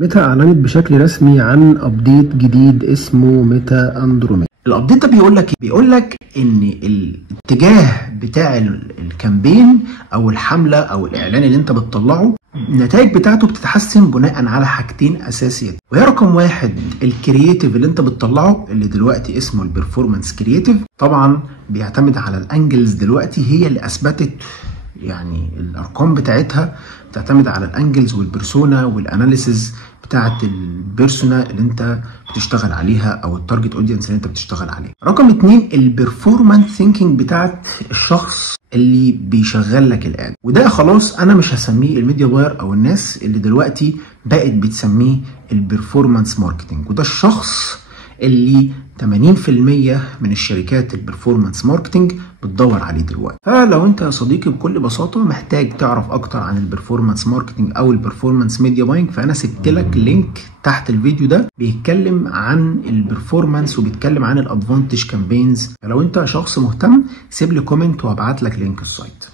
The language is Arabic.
ميتا اعلنت بشكل رسمي عن ابديت جديد اسمه ميتا اندروميدا. الابديت ده بيقول لك ان الاتجاه بتاع الكامبين او الحمله او الاعلان اللي انت بتطلعه النتائج بتاعته بتتحسن بناء على حاجتين اساسيتين، وهي رقم واحد الكرييتيف اللي انت بتطلعه اللي دلوقتي اسمه البرفورمانس كرييتيف. طبعا بيعتمد على الانجلز، دلوقتي هي اللي اثبتت يعني الارقام بتاعتها بتعتمد على الانجلز والبرسونا والاناليسز بتاعت البيرسونا اللي انت بتشتغل عليها او التارجت اودينس اللي انت بتشتغل عليه. رقم اتنين البرفورمانس ثينكينج بتاعت الشخص اللي بيشغل لك الاد، وده خلاص انا مش هسميه الميديا باير او الناس اللي دلوقتي بقت بتسميه البرفورمانس ماركتنج، وده الشخص اللي 80% من الشركات البرفورمانس ماركتنج بتدور عليه دلوقتي. فلو انت يا صديقي بكل بساطه محتاج تعرف اكتر عن البرفورمانس ماركتنج او البرفورمانس ميديا باينج، فانا سبت لك لينك تحت الفيديو ده بيتكلم عن البرفورمانس وبيتكلم عن الادفانتج كامبينز. فلو انت شخص مهتم سيب لي كومنت وهبعت لك لينك السايت.